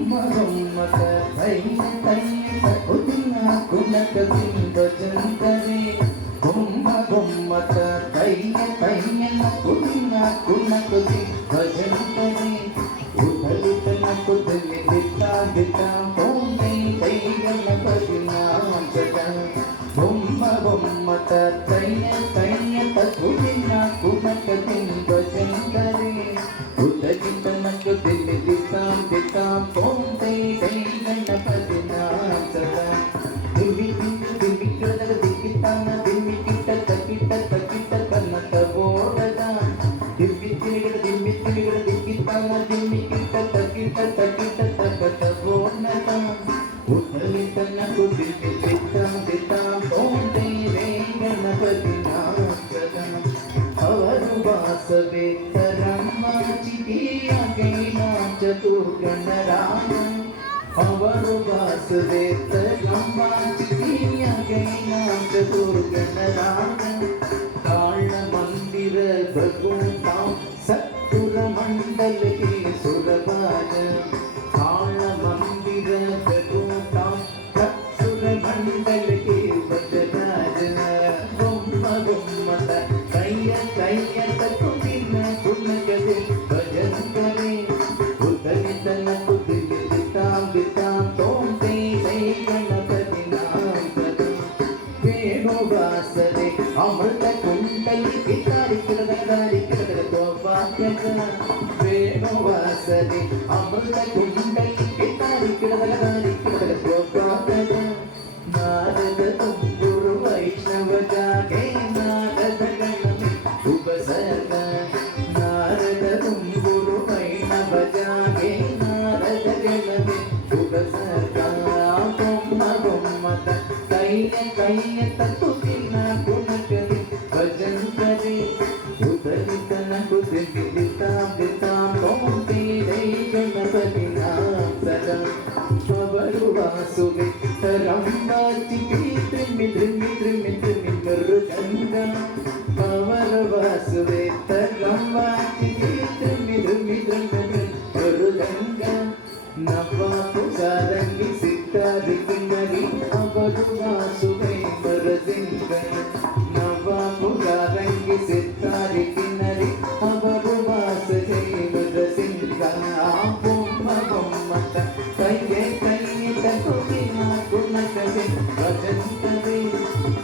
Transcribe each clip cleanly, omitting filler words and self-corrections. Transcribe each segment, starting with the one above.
బొమ్మక తైన తైన ఉదిన కునక బింబజంతరే బొమ్మక తైన తైన ఉదిన కునక బింబజంతరే ఉదలితన కుదలి దితా దితా ఓంై తైగన పదినాంచట బొమ్మక తైన తైన ఉదిన కునక బింబజంతరే ఉదలితన కుదలి దితా దితా ఓంై తైగన పదినాంచట దిమికిట దికితన దిమికిట తకిట తకిట కన్నత బోడద దిమికిట దికితన దిమికిట తకిట తకిట తకట బోడద ఉదలితన కుదిలి దితా దితా ఓంై రేగణ పదినాంచట ಅವರು ವಾಸವೇತರಮ್ಮ ಚಿತಿಯಾಗೈನ ಚತುರ್ಗಣರಾಮ ಅವರು ವಾಸವೇತರಮ್ಮ ಚಿತಿಯಾಗೈನ ಚತುರ್ಗಣರಾಮ ಕಾಳ ಮಂದಿರ ಭಗವಂತ ಸತ್ತುರ ಮಂಡಲಕ್ಕೆ ಸುರಬಾರ ಕಾಳ ಮಂದಿರ ಭಗವಂತ ಸತ್ತುರ ಮಂಡಲಕ್ಕೆ ಬದರಾಜ ಬೊಮ್ಮ ಬೊಮ್ಮತ ಕೈಯ ಕೈಯ ತಕುದಿನ ಕುನಕದೆ ಭಜಂತರೆ ಉದಲಿತನ ಕುದಿಲಿ ದಿತಾಂ ದಿತಾಂ ತೋಂತೆ ದೈ ಗಣಪತಿ ನಾಂತದ ವೇಣುವಾಸರೆ ಅಮೃತ ಕುಂಡಲಿ ಕಿತಾರಿ ಕಿರದಗಾರಿ ತೋಪಾಕದ ವೇಣುವಾಸರೆ ಅಮೃತ ಕುಂಡಲಿ ಕಿತಾರಿ ಕಿರದಗಾರಿ ತೋಪಾಕದ ನಾರದ ತುಂಬುರು ವೈಷ್ಣವ ಜಾಗೆ ನಾರದ ಗಣಪತಿ ಉಪಸರ್ಗ ನಾರದ ತುಂಬುರು ವೈಷ್ಣವ ಜಾಗೆ ನಾರದ ಗಣಪತಿ ಉಪಸರ್ಗ ಬೊಮ್ಮ ಬೊಮ್ಮತ ಕೈಯ ಕೈಯ ತತ್ತುದಿನ ಕುನಕರಿ ಭಜಂತರೆ ಉದಲಿತನ ಕುದಿಲಿ ದಿತಾಂ ದಿತಾಂ ಓಂೈ ದೈ ಗಣಪತಿ ನಾಂತದ ಅವರು ವಾಸುವೇತರಮ್ಮ ಚಿತಿ ತ್ರಿಮಿ ತ್ರಿಮಿ ತ್ರಿಮಿ ತ್ರಿಮಿ ಮೃದಂಗ ಅವರ ವಾಸುವೇತರಮ್ಮ ಚಿತಿ ತ್ರಿಮಿ ತ್ರಿಮಿ ತ್ರಿಮಿ ಮೃದಂಗ ನವಾಪು ಸಾರಂಗಿ ಸಿತ್ತಾರಿ ಕಿನ್ನರಿ ಅವರು ವಾಸುವೇತರಸಿಂಗ ನವಾಪು ಸಾರಂಗಿ ಸಿತ್ತಾರಿ ಕಿನ್ನರಿ ಅವರು ವಾಸುದೇವರಸಿಂಗ ಬೊಮ್ಮ ಬೊಮ್ಮತ ಕೈಯೆ ಕೈಯೆ ತಕುದಿನ ಕುನಕದೆ ಭಜಂತರೆ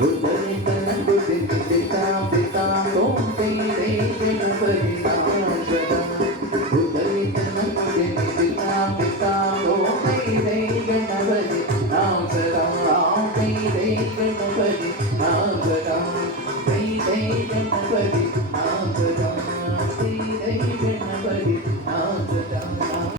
ಉದಲಿತನ ಕುದಿಲಿ ದಿತಾಂ ದಿತಾಂ ಓಂೈ ರೇಗಣ ಪರಿನಾಂಚದ ಉದಲಿತನ ಕುದಿಲಿ ದಿತಾಂ ದಿತಾಂ ಓಂೈ ರೇಗಣ ಪರಿನಾಂಚದ ಓಂೈ ರೇಗಣ ಪರಿನಾಂಚದ ದೈ ಗಣಪತಿ